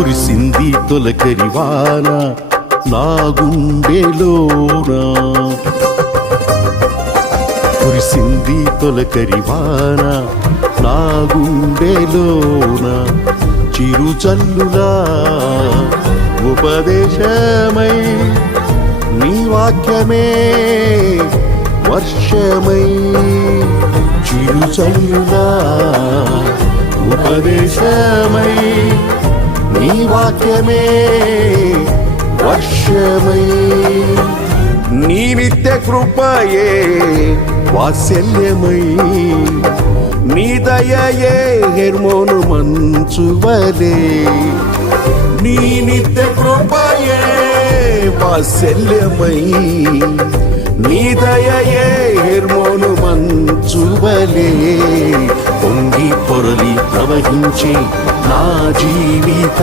కురిసింది తొలకరివాన నా గుండెలోన, కురిసింది తొలకరివాన నా గుండెలోన, చిరుచల్లులా ఉపదేశమై నీ వాక్యమే వర్షమై, చిరుచల్లులా ఉపదేశమై నీ వాక్యమే వర్షమై, నీ నిత్య కృపయే వాత్సల్యమై, నీ దయయే హెర్మోను మంచువలే, నీ నిత్య కృపయే వాత్సల్యమై, నీ దయయే హెర్మోను మంచువలే, పొంగి పొరలి ప్రవహించే నా జీవిత